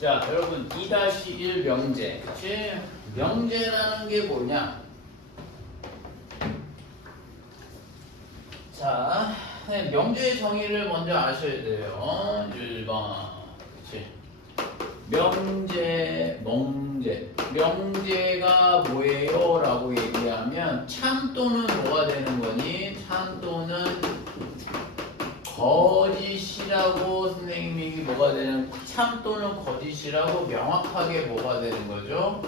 자, 여러분 2-1 명제. 그치? 명제라는 게 뭐냐? 자, 명제의 정의를 먼저 아셔야 돼요. 1번. 그치? 명제, 멍제. 명제가 뭐예요? 라고 얘기하면 참 또는 뭐가 되는 거니? 참 또는 거짓이라고 선생님이 뭐가 되는, 참 또는 거짓이라고 명확하게 뭐가 되는 거죠?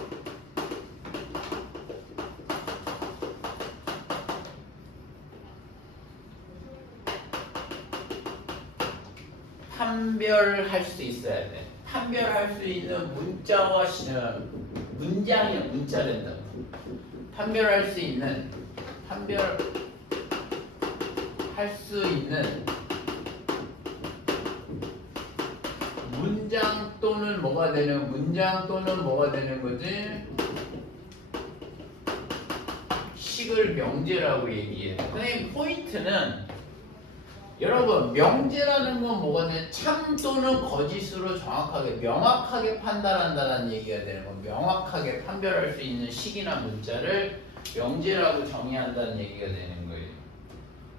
판별할 수 있어야 돼. 판별할 수 있는 문자와 문장이 문자 된다. 판별할 수 있는 문장 또는 뭐가 되는 거지? 식을 명제라고 얘기해요. 선생님 포인트는 여러분 명제라는 건 뭐가 돼? 참 또는 거짓으로 정확하게 명확하게 판단한다는 얘기가 되는 거. 명확하게 판별할 수 있는 식이나 문자를 명제라고 정의한다는 얘기가 되는 거예요.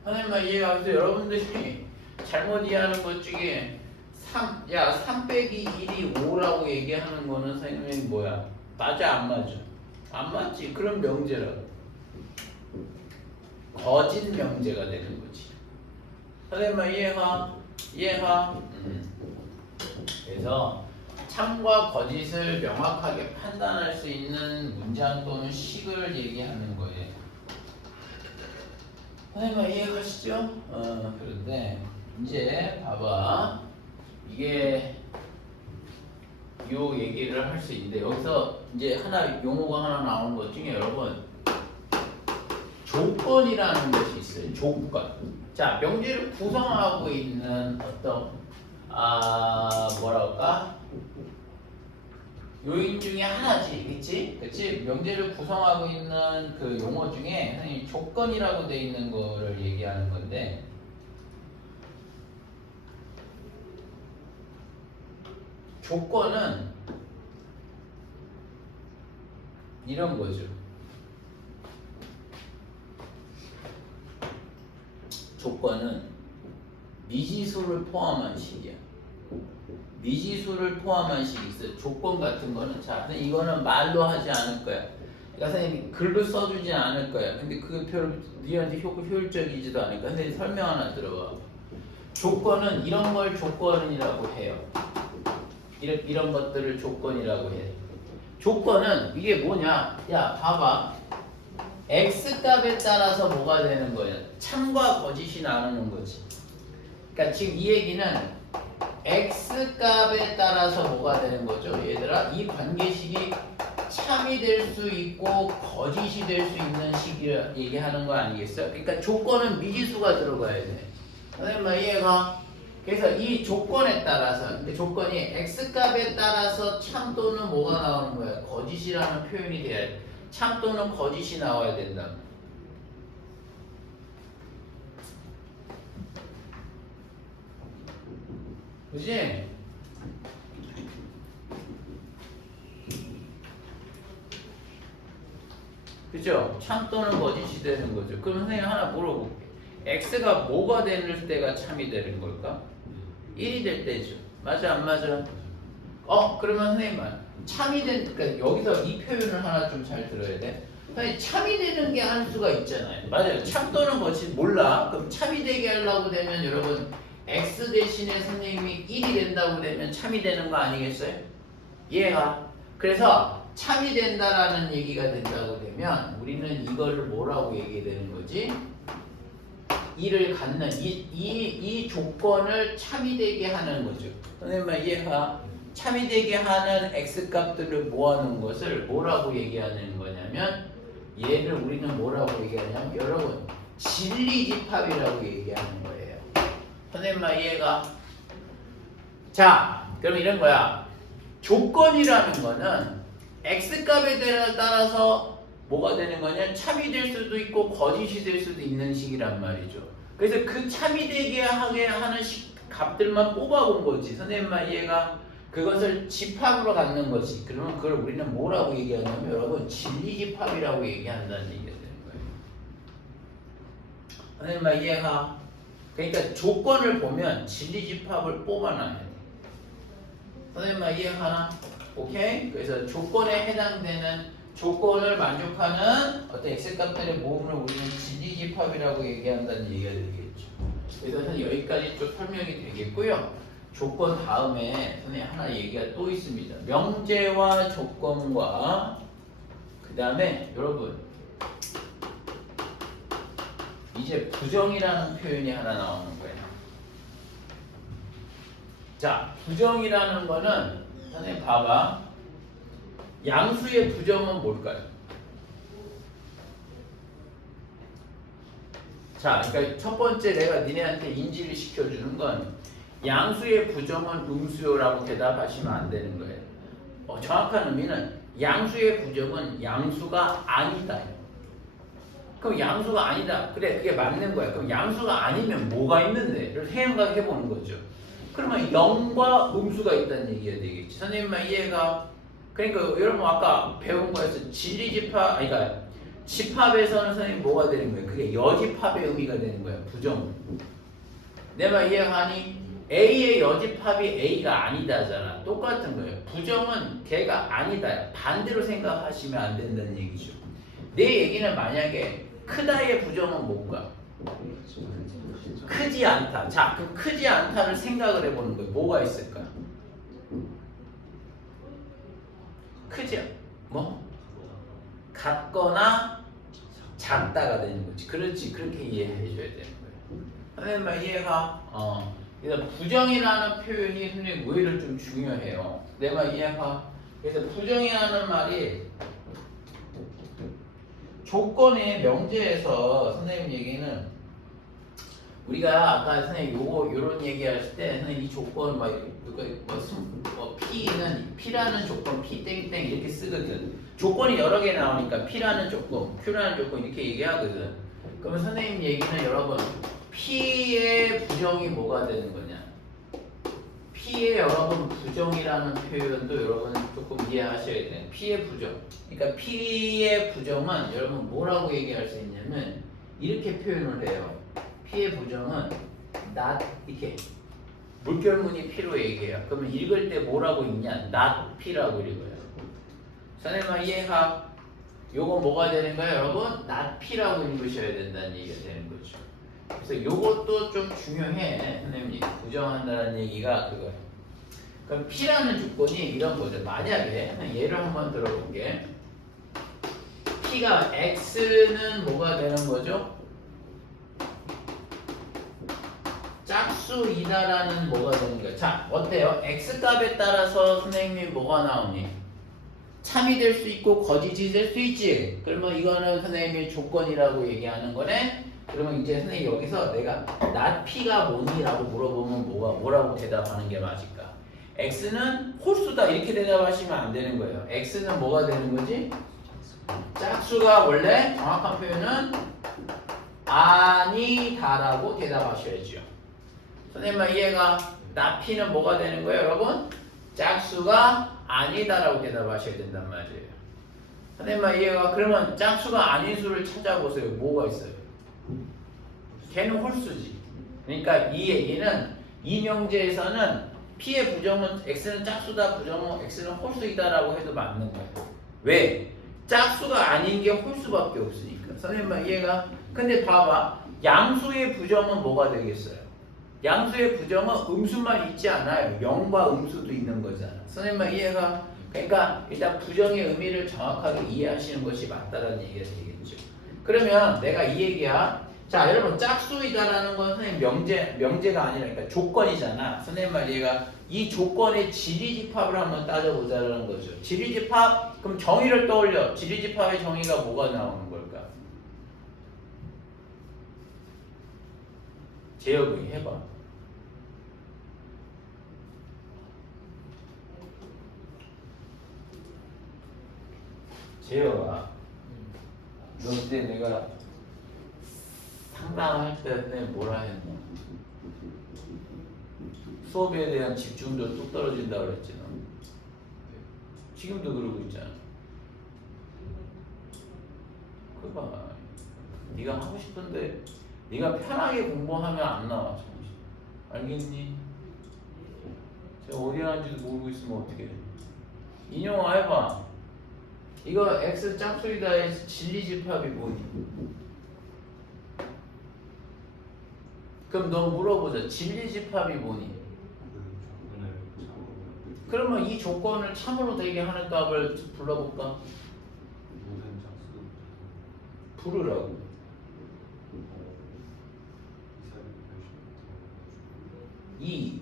선생님만 이해하세요. 여러분들이 잘못 이해하는 것 중에 3 빼기 1이 5라고 얘기하는 거는 선생님이 뭐야? 맞아 안 맞아? 안 맞지. 그럼 명제라고. 거짓 명제가 되는 거지. 선생님만 이해가? 그래서 참과 거짓을 명확하게 판단할 수 있는 문장 또는 식을 얘기하는 거예요. 선생님만 이해가시죠? 그런데 이제 봐봐. 이게 요 얘기를 할 수 있는데 여기서 이제 용어가 하나 나오는 것 중에 여러분 조건이라는 것이 있어요. 조건. 자, 명제를 구성하고 있는 어떤 뭐랄까 요인 중에 하나지, 그치? 명제를 구성하고 있는 그 용어 중에 선생님 조건이라고 돼 있는 거를 얘기하는 건데. 조건은 이런 거죠. 조건은 미지수를 포함한 식이야. 미지수를 포함한 식이 있어요. 조건 같은 거는 자, 이거는 말로 하지 않을 거야. 그러니까 선생님이 글로 써주지 않을 거야. 근데 그게 별로 니한테 효율적이지도 않으니까 선생님 설명 하나 들어봐. 조건은 이런 걸 조건이라고 해요. 이런 것들을 조건이라고 해. 조건은 이게 뭐냐? 야, 봐봐. X값에 따라서 뭐가 되는 거야? 참과 거짓이 나누는 거지. 그러니까 지금 이 얘기는 X값에 따라서 뭐가 되는 거죠? 얘들아, 이 관계식이 참이 될 수 있고 거짓이 될 수 있는 식을 얘기하는 거 아니겠어요? 그러니까 조건은 미지수가 들어가야 돼. 선생님 이해가? 그래서 이 조건에 따라서, 근데 조건이 X값에 따라서 참 또는 뭐가 나오는 거야? 거짓이라는 표현이 돼야 돼. 참 또는 거짓이 나와야 된다. 그치? 그죠? 참 또는 거짓이 되는 거죠. 그럼 선생님 하나 물어볼게. X가 뭐가 될 때가 참이 되는 걸까? 1이 될 때죠. 맞아 안 맞아? 그러면 선생님 참이 그러니까 여기서 이 표현을 하나 좀 잘 들어야 돼. 선생님 참이 되는 게 한 수가 있잖아요. 맞아요. 참 또는 거짓 몰라. 그럼 참이 되게 하려고 되면 여러분 X 대신에 선생님이 1이 된다고 되면 참이 되는 거 아니겠어요? 이해가? 그래서 참이 된다라는 얘기가 된다고 되면 우리는 이거를 뭐라고 얘기되는 거지? 이를 갖는 이 조건을 참이 되게 하는 거죠. 선생님 이해가? 참이 되게 하는 X값들을 모아놓은 것을 뭐라고 얘기하는 거냐면 얘를 우리는 뭐라고 얘기하냐면 여러분 진리집합이라고 얘기하는 거예요. 선생님 이해가? 자, 그럼 이런 거야. 조건이라는 거는 X값에 따라서 뭐가 되는 거냐? 참이 될 수도 있고 거짓이 될 수도 있는 식이란 말이죠. 그래서 그 참이 되게 하게 하는 값들만 뽑아본 거지. 선생님만 이해가? 그것을 집합으로 갖는 거지. 그러면 그걸 우리는 뭐라고 얘기하냐면 여러분 진리집합이라고 얘기한다는 얘기가 되는 거예요. 선생님 이해가? 그러니까 조건을 보면 진리집합을 뽑아놔야 돼. 선생님 이해하나? 오케이? 그래서 조건에 해당되는 조건을 만족하는 어떤 x값들의 모음을 우리는 진리집합이라고 얘기한다는 얘기가 되겠죠. 그래서 선생님 여기까지 좀 설명이 되겠고요. 조건 다음에 선생님 하나 얘기가 또 있습니다. 명제와 조건과 그 다음에 여러분 이제 부정이라는 표현이 하나 나오는 거예요. 자, 부정이라는 거는 선생님 봐봐. 양수의 부정은 뭘까요? 자, 그러니까 첫 번째 내가 니네한테 인지를 시켜주는 건 양수의 부정은 음수요라고 대답하시면 안 되는 거예요. 정확한 의미는 양수의 부정은 양수가 아니다. 그럼 양수가 아니다. 그래, 그게 맞는 거야. 그럼 양수가 아니면 뭐가 있는데? 이렇게 생각해 보는 거죠. 그러면 0과 음수가 있다는 얘기가 되겠지. 선생님만 이해가? 그러니까 여러분 아까 배운 거에서 진리집합, 아니 그러니까 집합에서는 선생님 뭐가 되는 거예요? 그게 여집합의 의미가 되는 거야. 부정. 내 말 이해하니? A의 여집합이 A가 아니다잖아. 똑같은 거예요. 부정은 걔가 아니다. 반대로 생각하시면 안 된다는 얘기죠. 내 얘기는 만약에 크다의 부정은 뭘까? 크지 않다. 자, 그 크지 않다를 생각을 해보는 거예요. 뭐가 있을까? 크지 않, 뭐? 같거나 작다가 되는 거지. 그렇지. 그렇게 이해해 줘야 되는 거예요. 선생님 이해가? 그래서 부정이라는 표현이 선생님 오히려 좀 중요해요. 내 말 이해가? 그래서 부정이라는 말이 조건의 명제에서 선생님 얘기는 우리가 아까 선생님 요런 얘기하실 때 선생님 이 조건 P라는 조건 P 땡땡 이렇게 쓰거든. 조건이 여러 개 나오니까 P라는 조건, Q라는 조건 이렇게 얘기하거든. 그러면 선생님 얘기는 여러분 P의 부정이 뭐가 되는 거냐? P의 여러분 부정이라는 표현도 여러분 조금 이해하셔야 돼요. P의 부정. 그러니까 P의 부정은 여러분 뭐라고 얘기할 수 있냐면 이렇게 표현을 해요. P의 부정은 not 이렇게 물결문이 P로 얘기해요. 그러면 읽을 때 뭐라고 읽냐? not P라고 읽어요. 선생님 이해가? 요거 뭐가 되는 거예요, 여러분? not P라고 읽으셔야 된다는 얘기가 되는 거죠. 그래서 요것도 좀 중요해. 선생님 부정한다는 얘기가 그거예요. 그럼 P라는 조건이 이런 거죠. 만약에 예를 한번 들어볼게. P가 X는 뭐가 되는 거죠? 짝수이다라는 뭐가 되는 거예요. 자, 어때요? X값에 따라서 선생님이 뭐가 나오니? 참이 될 수 있고 거짓이 될 수 있지. 그러면 이거는 선생님이 조건이라고 얘기하는 거네. 그러면 이제 선생님 여기서 내가 not P가 뭐니라고 물어보면 뭐라고 대답하는 게 맞을까? X는 홀수다 이렇게 대답하시면 안 되는 거예요. X는 뭐가 되는 거지? 짝수가 원래 정확한 표현은 아니다라고 대답하셔야죠. 선생님 이해가? not P는 뭐가 되는 거예요, 여러분? 짝수가 아니다라고 대답하셔야 된단 말이에요. 선생님 이해가? 그러면 짝수가 아닌 수를 찾아보세요. 뭐가 있어요? 걔는 홀수지. 그러니까 이 얘기는 이 명제에서는 P의 부정은 X는 짝수다, 부정은 X는 홀수이다라고 해도 맞는 거예요. 왜? 짝수가 아닌 게 홀수밖에 없으니까. 선생님 이해가? 근데 봐봐. 양수의 부정은 뭐가 되겠어요? 양수의 부정은 음수만 있지 않아요. 0과 음수도 있는 거잖아. 선생님 이해가? 그러니까 일단 부정의 의미를 정확하게 이해하시는 것이 맞다라는 얘기가 되겠죠. 그러면 내가 이 얘기야. 자, 여러분 짝수이다라는 건 선생님 명제가 아니라 그러니까 조건이잖아. 선생님 말 얘가 이 조건의 지리집합을 한번 따져보자라는 거죠. 지리집합 그럼 정의를 떠올려. 지리집합의 정의가 뭐가 나오는 걸까? 재혁이 해봐. 재혁아, 너 그때 내가 상담할 때 뭐라 했노? 수업에 대한 집중도 뚝 떨어진다고 그랬지 너. 지금도 그러고 있잖아. 그봐. 네가 하고 싶은데 네가 편하게 공부하면 안 나와. 정신. 알겠니? 제가 어디 하는지도 모르고 있으면 어떻게 해. 인용화 해봐. 이거 x 짝수이다에서 진리집합이 뭐니? 그럼 너 물어보자. 진리집합이 뭐니? 그러면 이 조건을 참으로 되게 하는 값을 불러볼까? 부르라고. 2,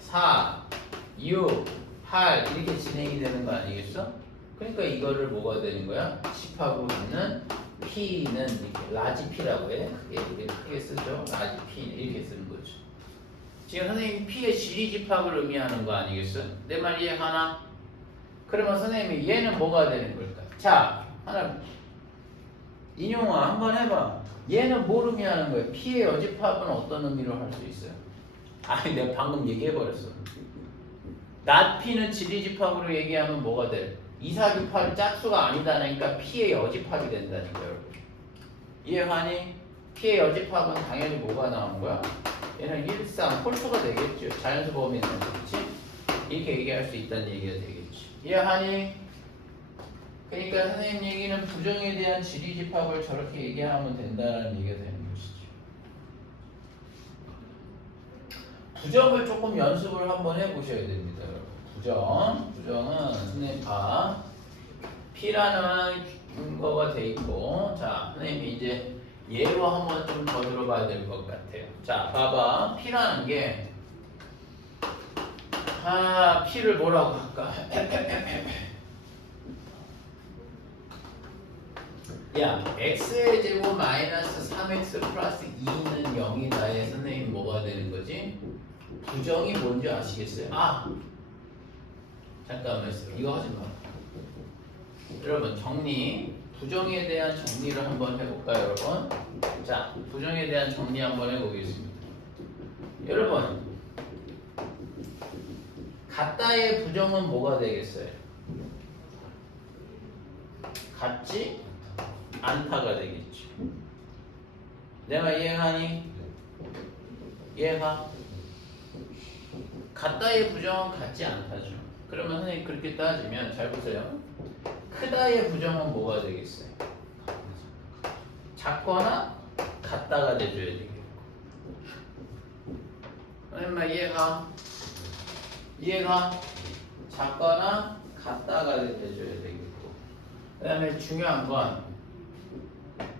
4, 6, 8 이렇게 진행이 되는 거 아니겠어? 그러니까 이거를 뭐가 되는 거야? 집합으로 있는 P는 이렇게 라지 P라고 해. 이렇게 크게 쓰죠. 라지 P 이렇게 쓰는 거죠. 지금 선생님이 P의 지리 집합을 의미하는 거 아니겠어? 내 말 이해하나? 그러면 선생님이 얘는 뭐가 되는 걸까? 자, 하나 인용화 한번 해봐. 얘는 뭘 의미하는 거야? P의 여집합은 어떤 의미로 할 수 있어요? 아니 내가 방금 얘기해버렸어. not P는 지리집합으로 얘기하면 뭐가 돼? 2, 4, 6, 8은 짝수가 아니다니까 P의 여집합이 된다니까 여러분. 이해하니? P의 여집합은 당연히 뭐가 나오는 거야? 얘는 1, 3, 홀수가 되겠죠. 자연수 범위는 그렇지? 이렇게 얘기할 수 있다는 얘기가 되겠지. 이해하니? 그러니까 선생님 얘기는 부정에 대한 지리집합을 저렇게 얘기하면 된다는 얘기가 되는 것이죠. 부정을 조금 연습을 한번 해보셔야 됩니다. 부정은 선생님 봐. P라는 거가 돼 있고, 자 선생님이 이제 예로 한번 좀 더 들어봐야 될 것 같아요. 자 봐봐. P라는 게 P를 뭐라고 할까? 야, x의 제곱 마이너스 3x 플러스 2는 0이다에 선생님 뭐가 되는 거지? 부정이 뭔지 아시겠어요? 잠깐만요. 이거 하지 마. 여러분 정리. 부정에 대한 정리를 한번 해볼까요, 여러분? 자, 부정에 대한 정리 한번 해보겠습니다. 여러분, 같다의 부정은 뭐가 되겠어요? 같지 않다가 되겠지. 내가 이해하니? 이해가? 같다의 부정은 같지 않다죠. 그러면 선생님 그렇게 따지면 잘 보세요. 크다의 부정은 뭐가 되겠어요? 작거나 같다가 돼줘야 되겠고. 선생님 이해가? 이해가? 작거나 같다가 돼줘야 되겠고. 그 다음에 중요한 건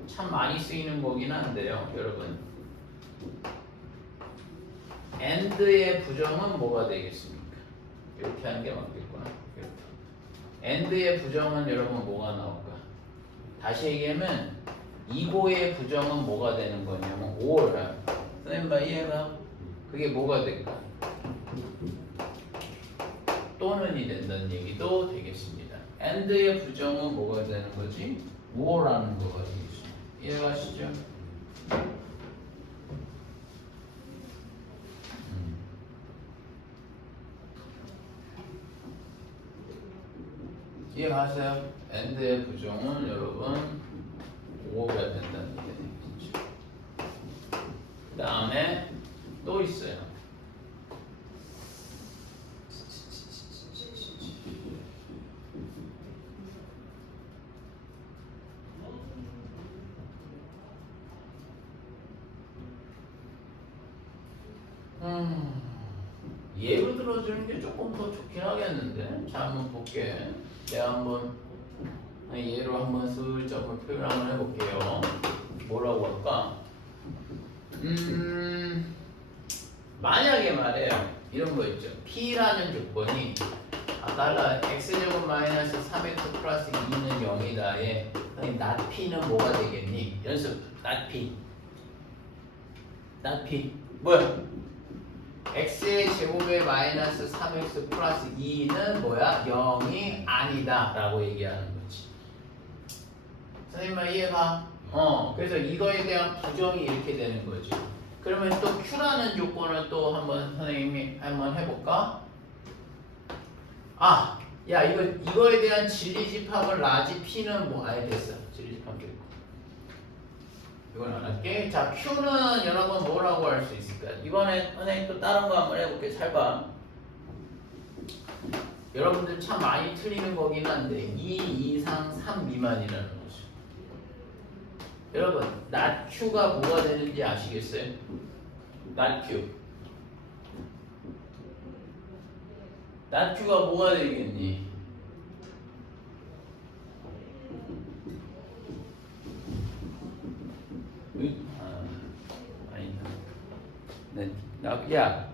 참 많이 쓰이는 거긴 한데요, 여러분. AND의 부정은 뭐가 되겠습니까? 이렇게 하는 게 맞겠구나. AND의 부정은 여러분 뭐가 나올까? 다시 얘기하면 이고의 부정은 뭐가 되는 거냐면 or. 선생님 봐 이해가? 그게 뭐가 될까? 또는이 된다는 얘기도 되겠습니다. AND의 부정은 뭐가 되는 거지? or라는 거가 되겠습니다. 이해가시죠? 이해하세요? AND의 부정은 여러분 5가 된다는 얘기죠. 그 다음에 또 있어요. 예로 들어주는 게 조금 더 좋긴 하겠는데. 자 한번 볼게. 내가 한번 예로 한번 슬쩍 표현 한번 해볼게요. 뭐라고 할까? 만약에 말해요. 이런 거 있죠. P라는 조건이 달라 x제곱 마이너스 3x 플러스 2는 0이다에 not P는 뭐가 되겠니? 연습 not P. not P 뭐야? x의 제곱에 마이너스 3x 플러스 2는 뭐야? 0이 아니다 라고 얘기하는 거지. 선생님 이해가? 그래서 이거에 대한 부정이 이렇게 되는 거지. 그러면 또 Q라는 조건을 또 한번 선생님이 한번 해볼까? 야 이거에 대한 진리집합은 라지 P는 뭐 아예 됐어. 진리집합 됐고. 이건 안 할게. 자 Q는 여러분 뭐라고 할 수 있을까? 이번에 선생님 또 다른 거 한번 해볼게. 잘 봐. 여러분들 참 많이 틀리는 거긴 한데 2 이상 3 미만이라는 거죠. 여러분 not Q가 뭐가 되는지 아시겠어요? not Q. not Q가 뭐가 되겠니? 야,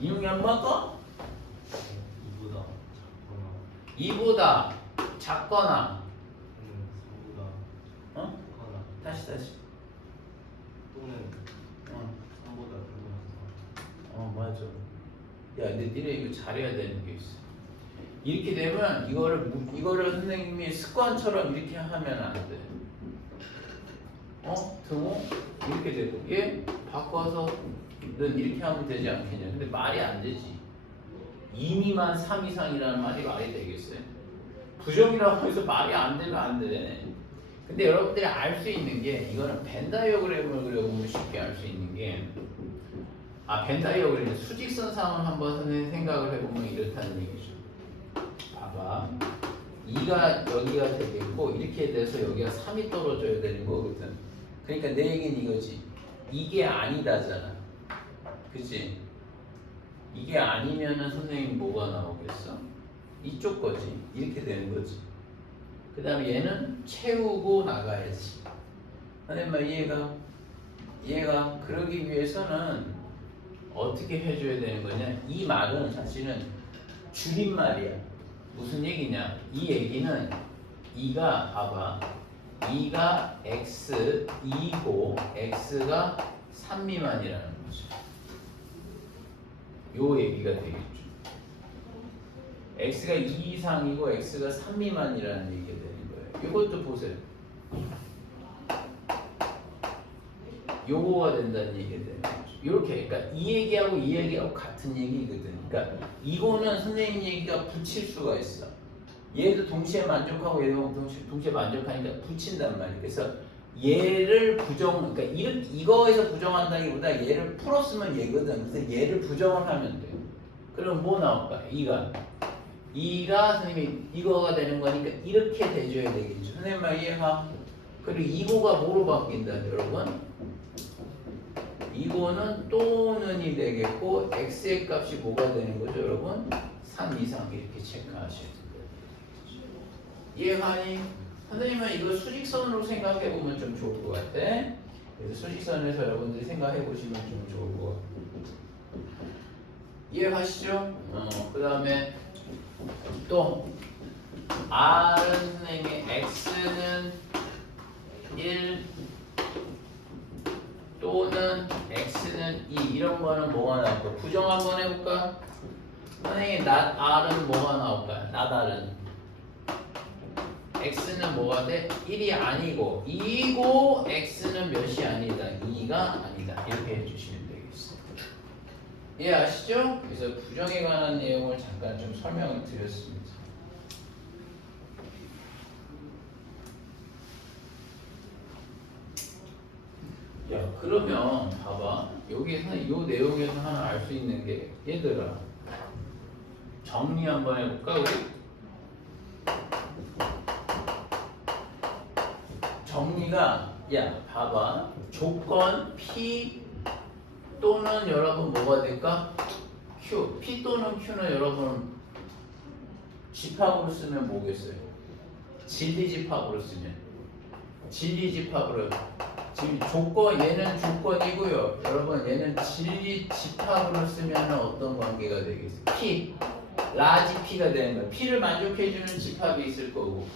이용이 안 먹어? 이보다 작거나 어? 다시 또는 어. 3보다 크거나 맞아. 야 근데 니네 이거 잘해야 되는 게 있어. 이렇게 되면 이거를 선생님이 습관처럼 이렇게 하면 안 돼. 등호 이렇게 되고 얘 바꿔서 는 이렇게 하면 되지 않겠냐. 근데 말이 안 되지. 2 미만 3 이상이라는 말이 되겠어요? 부정이라고 해서 말이 안 되면 안 돼. 근데 여러분들이 알 수 있는 게 이거는 벤 다이어그램을 그려보면 쉽게 알 수 있는 게 벤 다이어그램 수직선상을 한번 생각을 해보면 이렇다는 얘기죠. 봐봐. 2가 여기가 되겠고 이렇게 돼서 여기가 3이 떨어져야 되는 거거든. 그러니까 내 얘기는 이거지. 이게 아니다잖아. 그치? 이게 아니면은 선생님 뭐가 나오겠어? 이쪽 거지. 이렇게 되는 거지. 그 다음에 얘는 채우고 나가야지. 선생님 얘가 그러기 위해서는 어떻게 해줘야 되는 거냐? 이 말은 사실은 줄임말이야. 무슨 얘기냐? 이 얘기는 2가 봐봐. 2가 x 2고 x가 3 미만이라는 거죠. 요 얘기가 되겠죠. x가 2 이상이고 x가 3 미만이라는 얘기가 되는 거예요. 이것도 보세요. 요거가 된다는 얘기가 되는 거죠. 이렇게 그러니까 이 얘기하고 같은 얘기거든. 그러니까 이거는 선생님 얘기가 붙일 수가 있어. 얘도 동시에 만족하고 얘도 동시에 만족하니까 붙인단 말이야. 그래서 얘를 그러니까 이거에서 부정한다기보다 얘를 풀었으면 얘거든. 그래서 얘를 부정을 하면 돼요. 그럼 뭐 나올까? 2가 선생님이 이거가 되는 거니까 이렇게 돼줘야 되겠죠. 선생님 말 이해가? 그리고 2고가 뭐로 바뀐다, 여러분? 이거는 또는이 되겠고 x의 값이 뭐가 되는 거죠, 여러분? 3 이상 이렇게 체크하셔야 돼요. 이해가니? 선생님은 이거 수직선으로 생각해 보면 좀 좋을 것 같아. 그래서 수직선에서 여러분들이 생각해 보시면 좀 좋을 것 같고. 이해가시죠? 그 다음에 또 R은 선생님이 X는 1 또는 X는 2 이런 거는 뭐가 나올까? 부정 한번 해볼까? 선생님 not R은 뭐가 나올까요? not R은 X는 뭐가 돼? 1이 아니고 2고 X는 몇이 아니다. 2가 아니다. 이렇게 해주시면 되겠습니다. 이해하시죠? 그래서 부정에 관한 내용을 잠깐 좀 설명을 드렸습니다. 야, 그러면 봐봐. 여기서 이 내용에서 하나 알 수 있는 게 얘들아 정리 한번 해볼까 우리? 정리가 봐봐. 조건 P 또는 여러분 뭐가 될까? Q. P 또는 Q는 여러분 집합으로 쓰면 뭐겠어요? 진리집합으로 쓰면 진리집합으로 지금 얘는 조건이고요. 여러분 얘는 진리집합으로 쓰면 어떤 관계가 되겠어요? P 라지 P가 되는 거예요. P를 만족해주는 집합이 있을 거고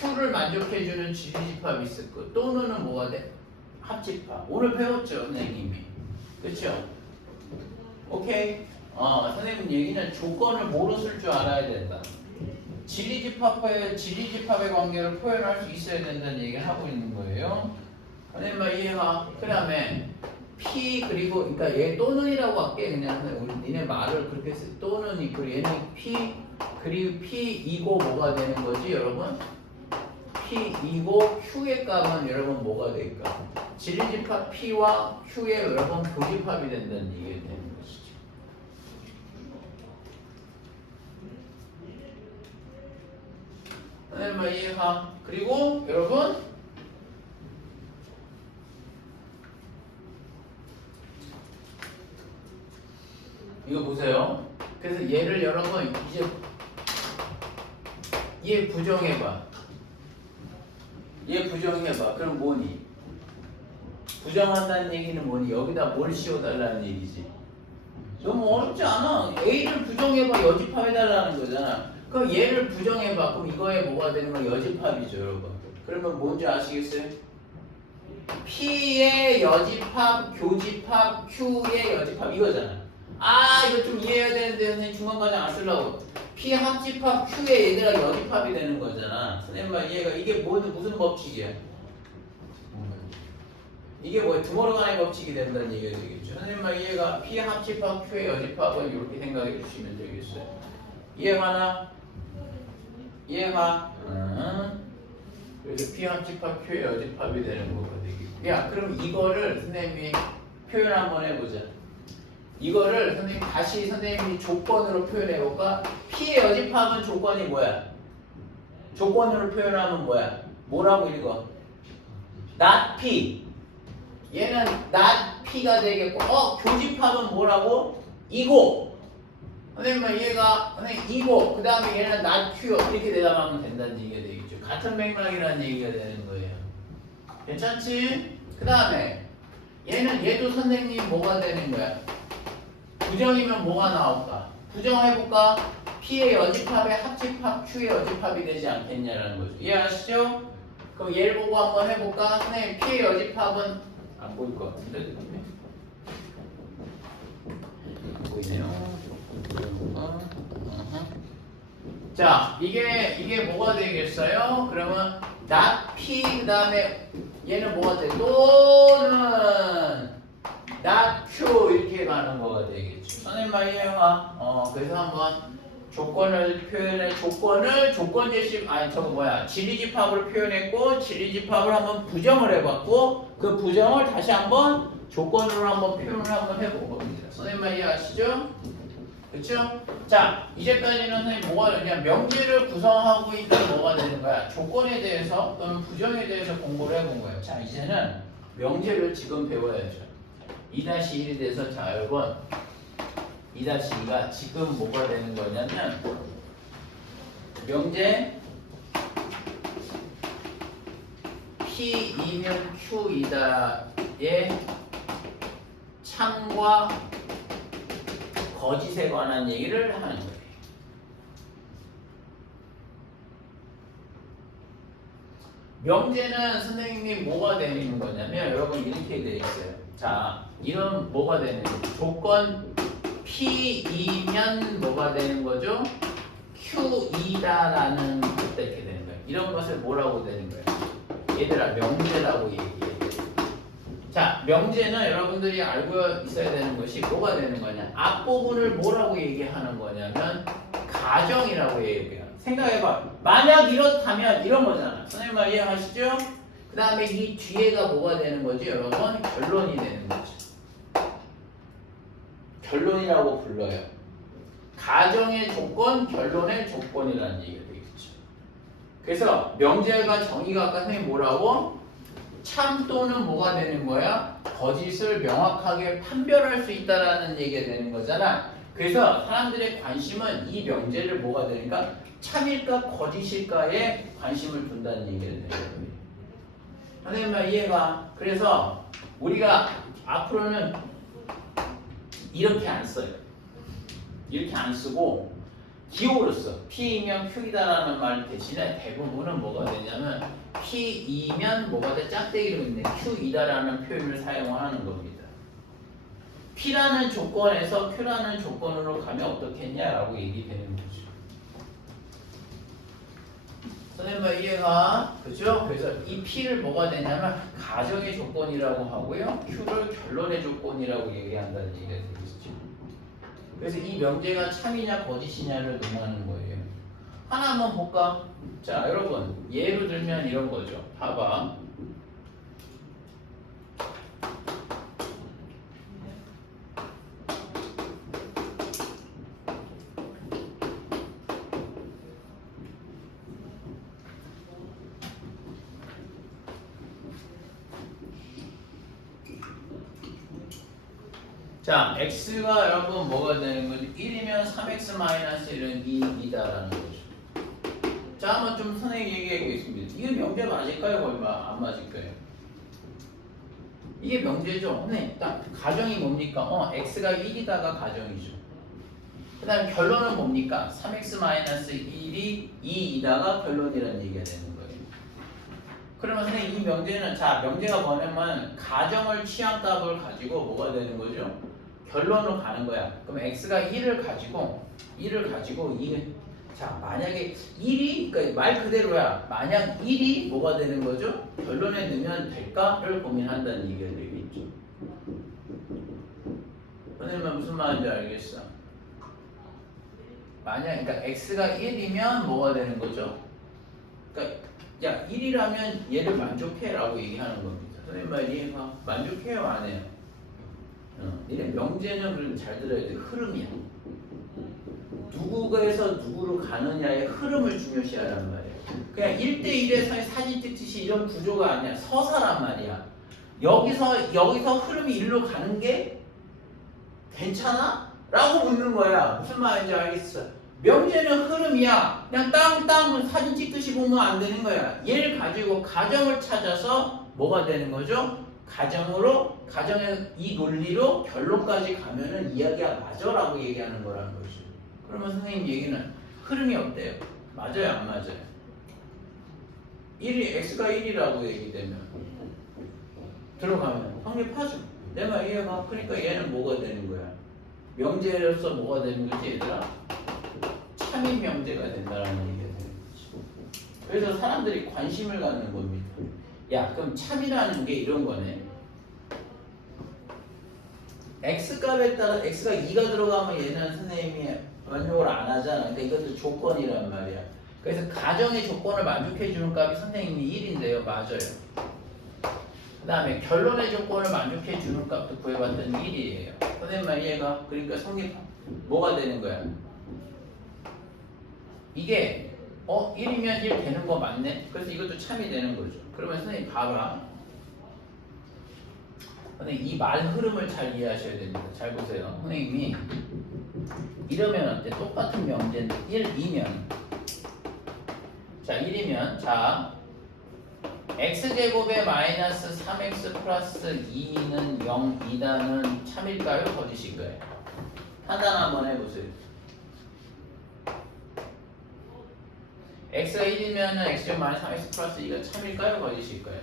Q를 만족해주는 진리집합이 있을 거. 또는 뭐가 돼? 합집합. 오늘 배웠죠, 선생님이. 그렇죠? 오케이. 선생님 얘기는 조건을 뭐로 쓸 줄 알아야 된다. 진리집합의 관계를 표현할 수 있어야 된다는 얘기를 하고 있는 거예요. 선생님 말 이해가? 그 다음에 P 그리고 그러니까 얘 또는이라고 할게. 그냥 우리 니네 말을 그렇게 쓰 또는 있고 얘는 P 그리고 P이고 뭐가 되는 거지 여러분? P이고 Q의 값은 여러분 뭐가 될까? 지리집합 P와 Q의 여러분 교집합이 된다는 얘기가 되는 것이죠. 뭐 이해가. 그리고 여러분 이거 보세요. 그래서 얘를 여러분 이제 얘 부정해봐. 얘 부정해봐. 그럼 뭐니? 부정한다는 얘기는 뭐니? 여기다 뭘 씌워달라는 얘기지. 너무 어렵지 않아. A를 부정해봐. 여집합해달라는 거잖아. 그럼 얘를 부정해봐. 그럼 이거에 뭐가 되는 건 여집합이죠, 여러분. 그러면 뭔지 아시겠어요? P의 여집합, 교집합, Q의 여집합 이거잖아. 아 이거 좀 이해해야 되는데 선생님 중간까지 안 쓰려고. P 합집합 Q의 얘들아 여집합이 되는 거잖아. 선생님 말 이해가. 이게 무슨 법칙이야? 이게 뭐야? 두모르간의 법칙이 된다는 얘기가 되겠죠. 선생님 말 이해가. P 합집합 Q의 여집합은 이렇게 생각해 주시면 되겠어요. 이해가나? 이해가? 그래서 P 합집합 Q의 여집합이 되는 거가 되겠고. 야 그럼 이거를 선생님이 표현 한번 해보자. 이거를 선생님 다시 선생님이 조건으로 표현해볼까? P의 여집합은 조건이 뭐야? 조건으로 표현하면 뭐야? 뭐라고 읽어? not P. 얘는 not P가 되겠고 교집합은 뭐라고? 이고. 선생님 얘가 선생님 이고 그 다음에 얘는 not Q 이렇게 대답하면 된다는 얘기가 되겠죠. 같은 맥락이라는 얘기가 되는 거예요. 괜찮지? 그 다음에 얘도 선생님이 뭐가 되는 거야? 부정이면 뭐가 나올까? 부정해볼까? P의 여집합에 합집합, Q의 여집합이 되지 않겠냐라는 거죠. 이해하시죠? 그럼 얘를 보고 한번 해볼까? 선생님 P의 여집합은 안 보일 것 같은데? 안 보이네요. 자, 이게 뭐가 되겠어요? 그러면 not P 그 다음에 얘는 뭐가 돼? 또는 not Q 이렇게 가는 거가 되겠죠. 선생님 말 이해가? 그래서 한번 조건을 표현해 조건 제시 지리집합으로 표현했고 지리집합을 한번 부정을 해봤고 그 부정을 다시 한번 조건으로 한번 표현을 한번 해본 겁니다. 선생님 말 이해하시죠? 그렇죠? 자 이제까지는 선생님 뭐가 되냐 명제를 구성하고 있는 뭐가 되는 거야? 조건에 대해서 또는 부정에 대해서 공부를 해본 거예요. 자 이제는 명제를 지금 배워야죠. 2-1이 돼서 자 여러분 2-2가 지금 뭐가 되는 거냐면 명제 P2면 Q이다의 참과 거짓에 관한 얘기를 하는 거예요. 명제는 선생님이 뭐가 되는 거냐면 여러분 이렇게 되어 있어요. 자, 이런 뭐가 되는 거죠? 조건 P2면 뭐가 되는 거죠? Q2다라는 것도 이렇게 되는 거예요. 이런 것을 뭐라고 되는 거예요? 얘들아 명제라고 얘기해요. 자, 명제는 여러분들이 알고 있어야 되는 것이 뭐가 되는 거냐? 앞부분을 뭐라고 얘기하는 거냐면 가정이라고 얘기해요. 생각해봐. 만약 이렇다면 이런 거잖아. 선생님 말 이해하시죠? 그 다음에 이 뒤에가 뭐가 되는 거지? 여러분 결론이 되는 거죠. 결론이라고 불러요. 가정의 조건, 결론의 조건이라는 얘기가 되겠죠. 그래서 명제가 정의가 아까 선생님 뭐라고? 참 또는 뭐가 되는 거야? 거짓을 명확하게 판별할 수 있다라는 얘기가 되는 거잖아. 그래서 사람들의 관심은 이 명제를 뭐가 되니까 참일까 거짓일까에 관심을 둔다는 얘기가 되는 거예요. 선생님 말 이해가? 그래서 우리가 앞으로는 이렇게 안 써요. 이렇게 안 쓰고 기호로 써. P이면 Q이다라는 말 대신에 대부분은 뭐가 되냐면 P이면 뭐가 돼? 짝대기로 있는 Q이다라는 표현을 사용하는 겁니다. P라는 조건에서 Q라는 조건으로 가면 어떻겠냐라고 얘기되는 거죠. 선생님 말 이해가? 그죠? 그래서 이 P를 뭐가 되냐면 가정의 조건이라고 하고요. Q를 결론의 조건이라고 얘기한다는 얘기가 되겠죠. 그래서 이 명제가 참이냐 거짓이냐를 논하는 거예요. 하나 한번 볼까? 자, 여러분 예로 들면 이런 거죠. 봐봐. 자, x가 여러분 뭐가 되는 거죠? 1이면 3x-1은 2이다라는 거죠. 자, 한번 좀 선생님 얘기해 보겠습니다. 이게 명제 맞을까요? 얼마 안 맞을까요? 이게 명제죠. 네, 딱 가정이 뭡니까? x가 1이다가 가정이죠. 그 다음에 결론은 뭡니까? 3x-1이 2이다가 결론이라는 얘기가 되는 거예요. 그러면 선생님 이 명제는 자, 명제가 뭐냐면 가정을 취한값을 가지고 뭐가 되는 거죠? 결론으로 가는 거야. 그럼 x가 1을 가지고 2는 자, 만약에 1이 그러니까 말 그대로야. 만약 1이 뭐가 되는 거죠? 결론에 넣으면 될까를 고민한다는 얘기가 되겠죠. 선생님은 무슨 말인지 알겠어? 만약 그러니까 x가 1이면 뭐가 되는 거죠? 그러니까 야 1이라면 얘를 만족해라고 얘기하는 겁니다. 선생님 말 이해가? 만족해요 안 해요? 이런 명제는 그래도 잘 들어야 돼. 흐름이야. 누구에서 누구로 가느냐의 흐름을 중요시하란 말이야. 그냥 1대1에서의 사진 찍듯이 이런 구조가 아니야. 서사란 말이야. 여기서 흐름이 일로 가는 게 괜찮아? 라고 묻는 거야. 무슨 말인지 알겠어? 명제는 흐름이야. 그냥 땅땅 사진 찍듯이 보면 안 되는 거야. 얘를 가지고 가정을 찾아서 뭐가 되는 거죠? 가정의 이 논리로 결론까지 가면은 이야기가 맞아라고 얘기하는 거라는 거지. 그러면 선생님 얘기는 흐름이 어때요? 맞아요, 안 맞아요? x가 1이라고 얘기되면 들어가면 성립하죠. 내 말 이해가? 그러니까 얘는 뭐가 되는 거야? 명제로서 뭐가 되는 거지, 얘들아? 참인 명제가 된다는 얘기가 되는 거지. 그래서 사람들이 관심을 갖는 겁니다. 야, 그럼 참이라는 게 이런 거네. x값에 따라 x가 2가 들어가면 얘는 선생님이 만족을 안 하잖아. 그러니까 이것도 조건이란 말이야. 그래서 가정의 조건을 만족해 주는 값이 선생님이 1인데요. 맞아요. 그 다음에 결론의 조건을 만족해 주는 값도 구해봤더니 1이에요. 선생님 말 이해가? 그러니까 성립 뭐가 되는 거야? 이게 1이면 1 되는 거 맞네? 그래서 이것도 참이 되는 거죠. 그러면 선생님 봐봐. 선생님 이 말 흐름을 잘 이해하셔야 됩니다. 잘 보세요. 선생님이 이러면 어때? 똑같은 명제인데 1이면 자 1이면 자 x제곱에 마이너스 3x 플러스 2는 0, 2다는 참일까요? 거짓일까요? 판단 한번 해보세요. x가 1이면 x제곱 마이너스 3x 플러스 2가 참일까요? 거짓일까요?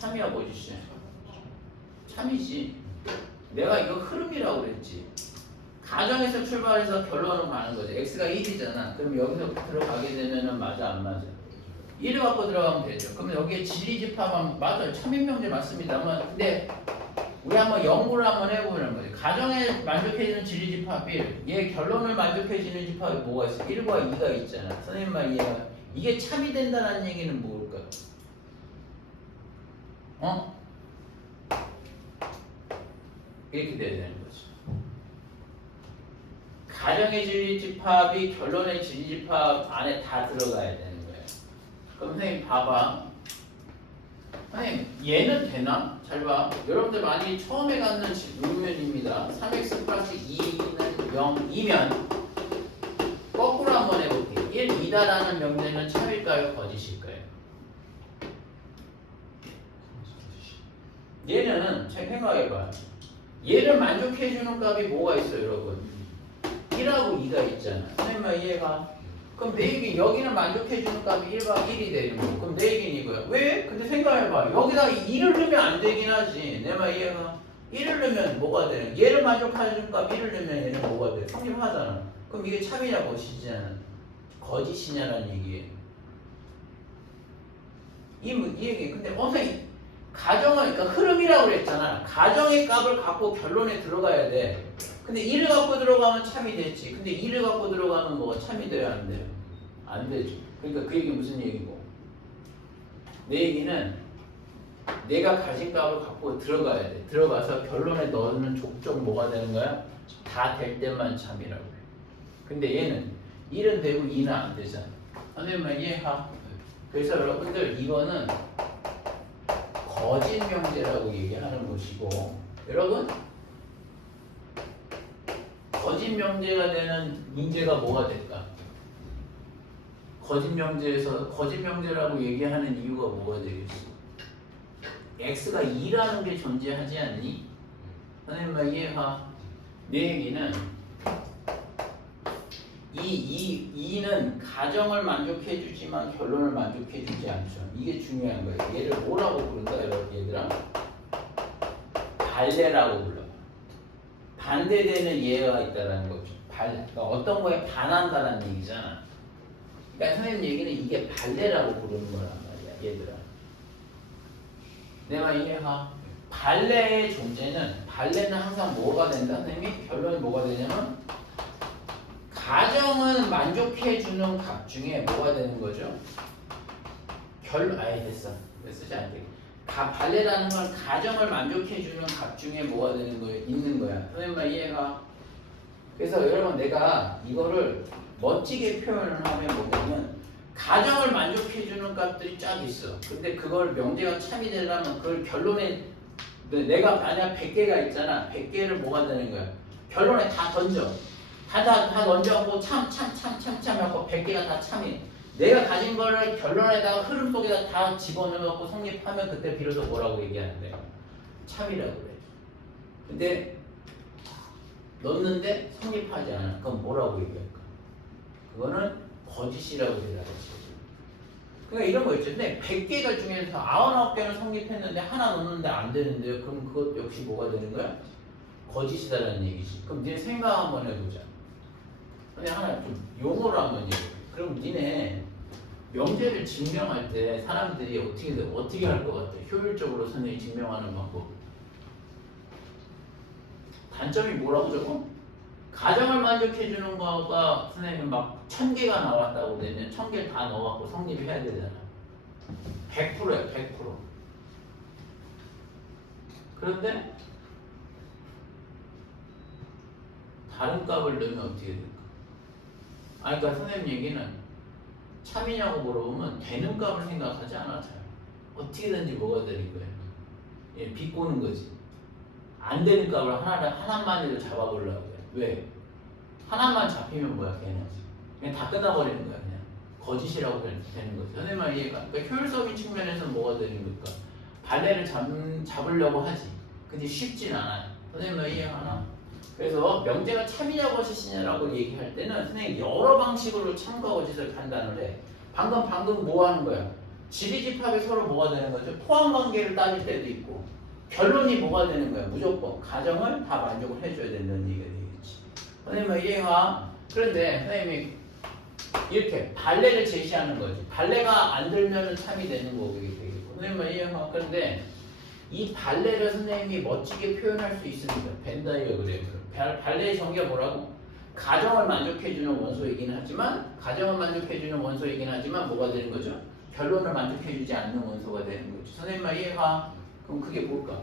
참이야 거짓이야? 참이지. 내가 이거 흐름이라고 그랬지. 가정에서 출발해서 결론으로 가는 거지. x가 1이잖아. 그럼 여기서 들어가게 되면은 맞아 안 맞아? 1을 갖고 들어가면 되죠. 그럼 여기에 진리집합하면 맞아요. 참인명제 맞습니다만 근데 우리 한번 연구를 한번 해보는 거지. 가정에 만족해주는 진리집합 1, 얘 결론을 만족해주는 집합이 뭐가 있어? 1과 2가 있잖아. 선생님 말 이해가? 이게 참이 된다는 얘기는 뭘까? 이렇게 돼야 되는 거죠. 가정의 진리집합이 결론의 진리집합 안에 다 들어가야 되는 거예요. 그럼 선생님 봐봐. 선생님 얘는 되나? 잘 봐. 여러분들 많이 처음에 갖는 문면입니다. 3x 플러스 2는 0이면 거꾸로 한번 해볼게요. 1, 2다라는 명제는 참일까요? 거짓일까요? 얘는 잘 생각해봐. 얘를 만족해주는 값이 뭐가 있어요, 여러분? 1하고 2가 있잖아. 선생님 말 이해가? 그럼 내 얘기 여기는 만족해주는 값이 1과 1이 되는 거. 그럼 내 얘기는 이거야. 왜? 근데 생각해봐. 여기다 2를 넣으면 안 되긴 하지. 내 말 이해가? 1을 넣으면 뭐가 되는? 얘를 만족해주는 값 1을 넣으면 얘는 뭐가 돼? 성립하잖아. 그럼 이게 참이냐 거짓이냐는 거짓이냐라는 얘기예요. 이 얘기. 근데 선생님 가정을 그러니까 흐름이라고 그랬잖아. 가정의 값을 갖고 결론에 들어가야 돼. 근데 1을 갖고 들어가면 참이 됐지. 근데 2를 갖고 들어가면 뭐가 참이 돼요? 안 돼요? 안 되죠. 그러니까 그 얘기는 무슨 얘기고? 내 얘기는 내가 가진 값을 갖고 들어가야 돼. 들어가서 결론에 넣는 족족 뭐가 되는 거야? 다 될 때만 참이라고 해. 근데 얘는 1은 되고 2는 안 되잖아. 선생님만 이해하? 그래서 여러분들 이거는 거짓 명제라고 얘기하는 것이고, 여러분 거짓 명제가 되는 문제가 뭐가 될까? 거짓 명제에서 거짓 명제라고 얘기하는 이유가 뭐가 되겠어? x가 2라는 게 존재하지 않니? 선생님만 이해하? 내 얘기는 이는 가정을 만족해주지만 결론을 만족해주지 않죠. 이게 중요한 거예요. 얘를 뭐라고 부른다, 얘들아? 반례라고 불러. 반대되는 예가 있다는 거죠. 그러니까 어떤 거에 반한다는 얘기잖아. 그러니까 선생님 얘기는 이게 반례라고 부르는 거란 말이야, 얘들아. 내 말 이해가? 반례의 존재는 발레는 항상 뭐가 된다? 선생님이 결론이 뭐가 되냐면 가정은 만족해주는 값 중에 뭐가 되는 거죠? 아예 됐어. 쓰지 않게. 발레라는 건 가정을 만족해주는 값 중에 뭐가 되는 거예요? 있는 거야. 선생님 말 이해가? 그래서 여러분 내가 이거를 멋지게 표현을 하면 뭐냐면 가정을 만족해주는 값들이 쫙 있어. 근데 그걸 명제가 참이 되려면 그걸 결론에 내가 만약 100개가 있잖아. 100개를 뭐가 되는 거야? 결론에 다 던져. 다 던져갖고 참 하고 100개가 다 참이. 내가 가진 거를 결론에다가 흐름 속에다 다 집어넣어갖고 성립하면 그때 비로소 뭐라고 얘기하는데요? 참이라고 그래. 근데 넣는데 성립하지 않아. 그럼 뭐라고 얘기할까? 그거는 거짓이라고 대답했어. 그러니까 이런 거 있죠. 근데 100개가 중에서 99개는 성립했는데 하나 넣는데 안 되는데요. 그럼 그것 역시 뭐가 되는 거야? 거짓이다라는 얘기지. 그럼 니네 생각 한번 해보자. 근데 하나 좀 용어로 한번 얘기해. 그럼 니네 명제를 증명할 때 사람들이 어떻게 할 것 같아? 효율적으로 선생님이 증명하는 방법. 단점이 뭐라고 적어? 가정을 만족해주는 거가 선생님 막 1000개가 나왔다고 되면 1000개 다 넣어갖고 성립해야 되잖아. 100%야 100%. 그런데 다른 값을 넣으면 어떻게 될까? 그러니까 선생님 얘기는 참이냐고 물어보면 되는 값을 생각하지 않아. 잘 어떻게든지 뭐가 되는 거야. 예, 비꼬는 거지. 안 되는 값을 하나만이라도 잡아보려고 해. 왜? 하나만 잡히면 뭐야 걔는 그냥 다 끝나버리는 거야. 그냥 거짓이라고 되는 거지. 선생님 말 이해가? 그러니까 효율적인 측면에서 뭐가 되는 걸까? 발레를 잡으려고 하지. 근데 쉽진 않아요. 선생님 말 이해하나? 그래서 명제가 참이냐 거짓이냐라고 얘기할 때는 선생님 여러 방식으로 참과 거짓을 판단을 해. 방금 뭐 하는 거야? 지리집합이 서로 뭐가 되는 거죠? 포함관계를 따질 때도 있고 결론이 뭐가 되는 거야? 무조건 가정을 다 만족을 해줘야 된다는 얘기가 되겠지. 선생님 이해가? 그런데 선생님이 이렇게 발레를 제시하는 거지. 발레가 안 들면 참이 되는 거고 되겠고. 선생님 이해가? 그런데 이 발레를 선생님이 멋지게 표현할 수 있습니다. 벤 다이어그램으로. 발레의 정의가 뭐라고? 가정을 만족해주는 원소이긴 하지만 뭐가 되는 거죠? 결론을 만족해주지 않는 원소가 되는 거죠. 선생님 말 이해가? 그럼 그게 뭘까?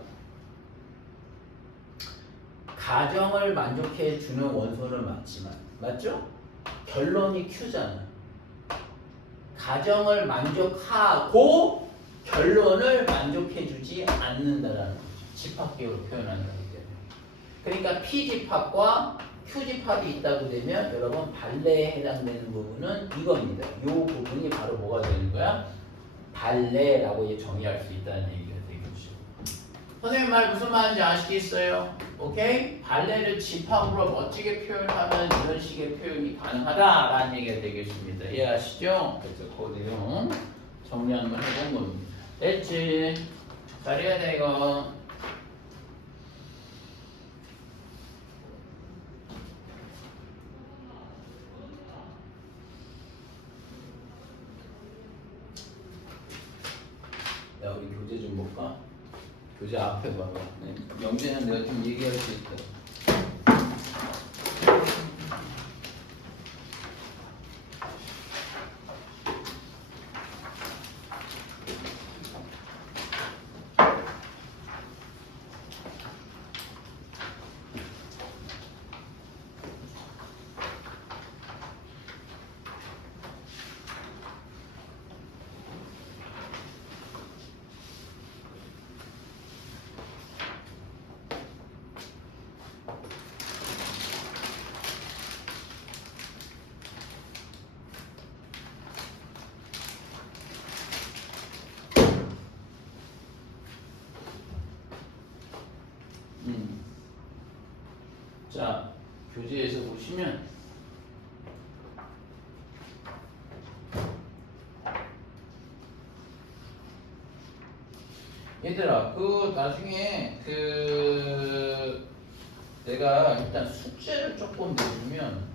가정을 만족해주는 원소는 맞지만 맞죠? 결론이 Q잖아. 가정을 만족하고 결론을 만족해주지 않는다라는 거죠. 집합계로 표현하는 거기 때문에. 그러니까 P집합과 Q집합이 있다고 되면 여러분 발레에 해당되는 부분은 이겁니다. 이 부분이 바로 뭐가 되는 거야? 발레라고 정의할 수 있다는 얘기가 되겠죠. 선생님 말 무슨 말인지 아시겠어요? 오케이? 발레를 집합으로 멋지게 표현하면 이런 식의 표현이 가능하다라는 얘기가 되겠습니다. 이해하시죠? 그래서 그 내용 정리 한번 해본 겁니다. 됐지? 잘해야 돼 이거. 교재 앞에 봐봐. 네. 영재는 내가 좀 얘기할 수 있다. 자, 교재에서 보시면 얘들아, 그 나중에 그 내가 일단 숙제를 조금 내주면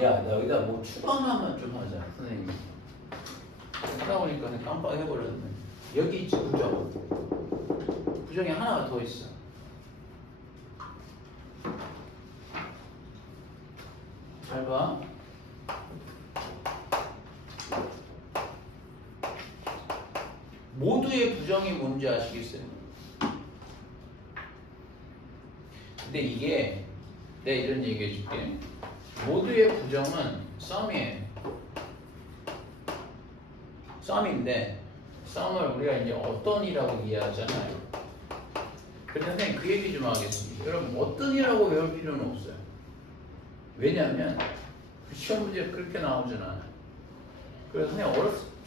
야, 나 여기다 뭐 추가 하나만 좀 하자, 선생님. 하다 보니까 그냥 깜빡해버렸네. 여기 있지, 부정. 부정이 하나가 더 있어. 잘 봐. 모두의 부정이 뭔지 아시겠어요? 근데 이게 내가 이런 얘기 해줄게. 모두의 부정은 썸이에요. 썸인데 썸을 우리가 이제 어떤 이라고 이해하잖아요. 그래서 선생님 그 얘기 좀 하겠습니다. 여러분 어떤 이라고 외울 필요는 없어요. 왜냐하면 시험 문제 그렇게 나오진 않아요. 그래서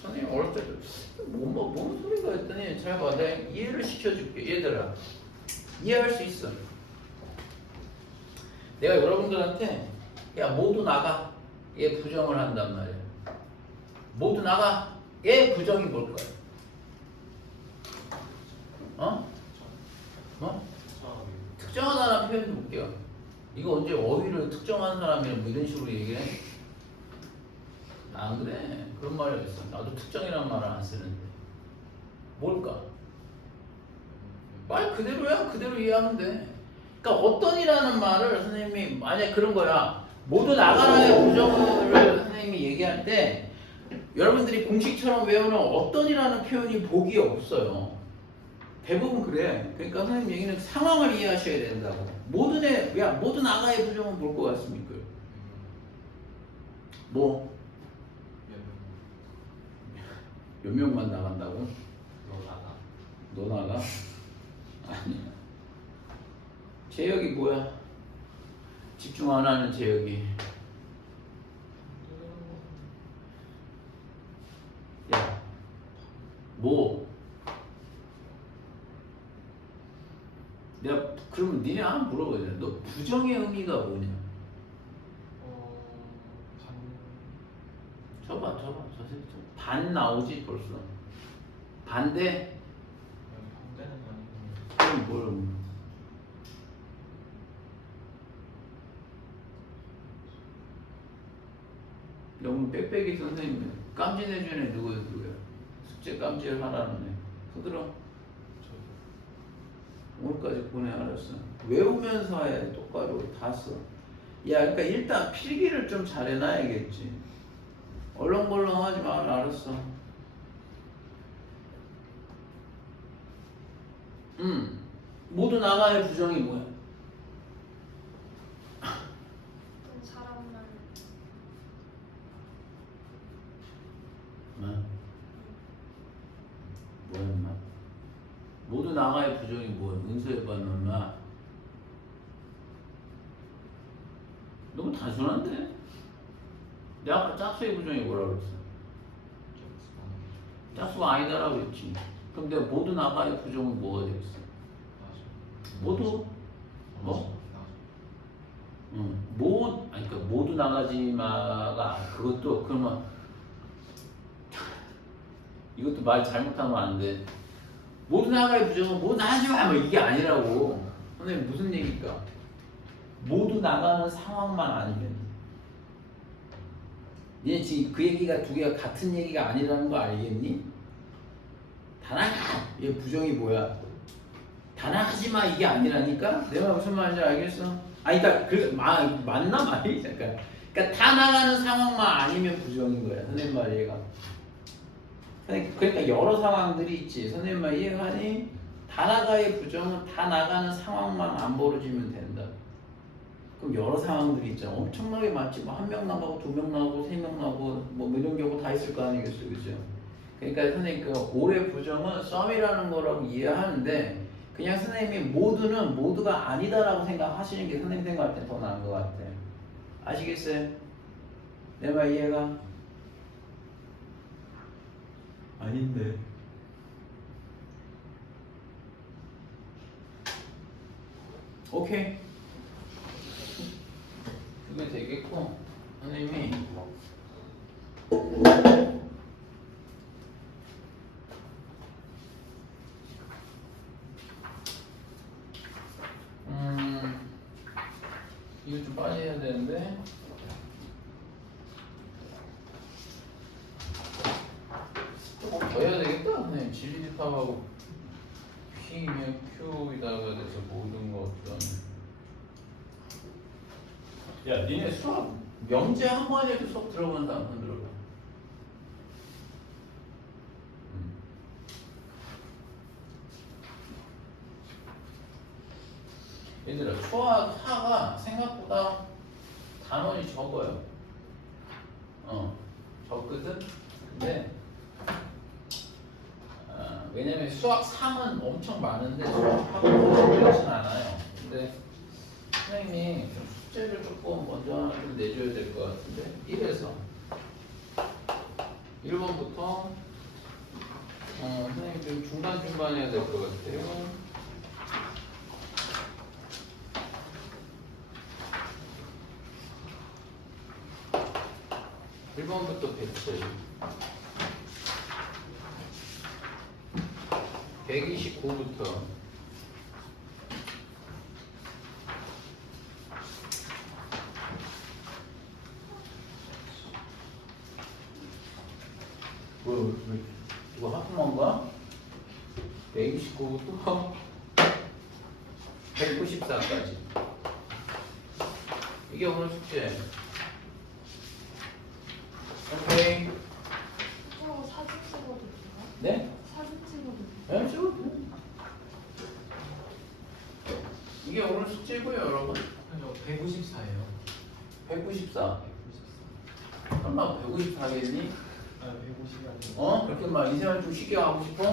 선생님 어렸을 때도 뭔 소리가 했더니 잘 봐. 내가 이해를 시켜줄게. 얘들아 이해할 수 있어. 내가 여러분들한테 야 모두 나가 얘 부정을 한단 말이야. 모두 나가 얘 부정이 뭘까요? 특정하다는 표현 좀 볼게요. 이거 언제 어휘를 특정한 사람이랑 뭐 이런 식으로 얘기해? 안 그래. 그런 말이 어딨어. 나도 특정이라는 말을 안 쓰는데. 뭘까? 말 그대로야. 그대로 이해하면 돼. 그러니까 어떤이라는 말을 선생님이 만약 그런 거야. 모두 나가라의 부정을 선생님이 얘기할 때 여러분들이 공식처럼 외우는 어떤이라는 표현이 보기에 없어요. 대부분 그래. 그러니까 선생님 얘기는 상황을 이해하셔야 된다고. 모두 나가의 부정은 뭘 것 같습니까? 뭐? 몇 명만 나간다고? 너 나가? 아니야. 제역이 뭐야? 집중 안 하는 제역이. 야, 뭐? 내가 그러면 니네 하나 물어봐야 돼. 너 부정의 의미가 뭐냐? 쳐봐. 반 나오지 벌써. 반대? 그럼 뭘? 너무 빽빽이 선생님 깜진해주는 애 누구야? 숙제 깜질 하라는 애. 서들어. 오늘까지 보내. 알았어. 외우면서 해. 똑바로 다 써. 야, 그러니까 일단 필기를 좀 잘해놔야겠지. 얼렁벌렁 하지 마. 알았어. 모두 나가의 부정이 뭐야? 어떤 사람만 뭐야 인마? 모두 나가의 부정이 뭐야? 은수해봐 넌마. 너무 단순한데? 내가 아까 짝수의 부정이 뭐라고 그랬어? 짝수가 아니다라고 했지. 그럼 내가 모두 나가의 부정은 뭐가 되겠어? 모두? 뭐? 아니 그러니까 모두 나가지마가 그것도 그러면 이것도 말 잘못하면 안 돼. 모두 나가의 부정은 모두 나가지 마! 뭐 이게 아니라고. 선생님 무슨 얘기일까? 모두 나가는 상황만 아니면 니네 지금 그 얘기가 두 개가 같은 얘기가 아니라는 거 알겠니? 단아가 얘 부정이 뭐야? 단아하지 마 이게 아니라니까? 내가 무슨 말인지 알겠어? 아니 그러니까 맞나 말이? 잠깐. 그러니까 다 나가는 상황만 아니면 부정인 거야. 선생님 말 이해가. 그러니까 여러 상황들이 있지. 선생님 말 이해가니? 다 나가의 부정은 다 나가는 상황만 안 벌어지면 된다. 그럼 여러 상황들이 있잖아. 엄청나게 많지. 뭐 한 명 나가고 두 명 나가고 세 명 나가고 뭐 이런 경우 다 있을 거 아니겠어, 그죠? 그러니까 선생님 그 올해 부정은 썸이라는 거라고 이해하는데 그냥 선생님이 모두가 아니다라고 생각하시는 게 선생님 생각할 때 더 나은 것 같아. 아시겠어요? 내 말 이해가? 아닌데. 오케이. 그게 되겠고 선생님이 이거 좀 빨리 해야 되는데 조금 더 해야 되겠다. 선생님 진리집합하고 P면 Q에다가 돼서 모든 것들은 야, 니네 수학 명제 한 번에도 수업 들어본 사람 손 들어봐. 얘들아, 수학 하가 생각보다 단원이 적어요. 적거든? 근데 왜냐면 수학 3은 엄청 많은데 수학 하가 그렇진 않아요. 근데 선생님이 숙제를 조금 먼저 하나 좀 내줘야 될 것 같은데 1에서 1번부터 선생님 좀 중간중간 해야 될 것 같아요. 1번부터 107 129부터 이거 학문가? 129부터 194까지 이게 오늘 숙제. 오케이. 저 사진 찍어도 돼요? 네? 사진 찍어도 돼요? 네, 찍어도 돼. 이게 오늘 숙제고요, 여러분. 아니요 154예요. 194. 설마 154겠니? 아 150이 아니고. 그렇게 막 인생을 좀 쉽게 하고 싶어?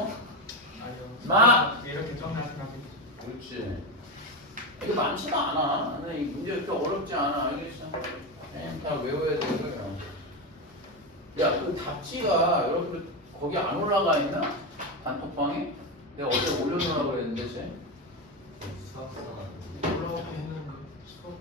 아니요. 마! 이렇게 정리할 생각이. 그렇지. 이게 많지도 않아. 근데 이 문제 그렇게 어렵지 않아. 알겠어? 그냥 다 외워야 되고요. 야, 그 답지가 여러분들 거기 안 올라가 있나? 단톡방에? 내가 어제 올려놓으라고 했는데, 쟤? 수학사가 올라오게 했는데.